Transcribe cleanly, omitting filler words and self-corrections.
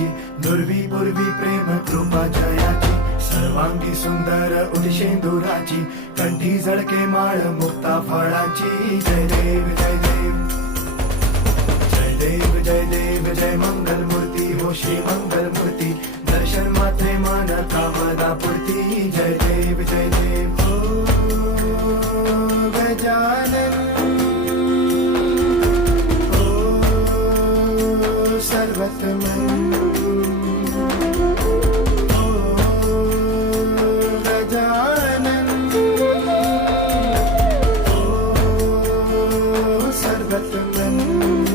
जयाची, दुर्वी पूर्वी प्रेम कृपा जयाची, सर्वांगी सुंदर उदिशेंदुराची, कंठी झळके माळ मुक्ता फळाची. जय देव जय देव जय देव जय देव जय मंगल मूर्ती हो श्री मंगल मूर्ती, दर्शन मात्रे मान कामना पूर्ती. जय देव जय देव ओ गजानन ओ सर्वतमन ओ गजानन ओ सर्वतमन.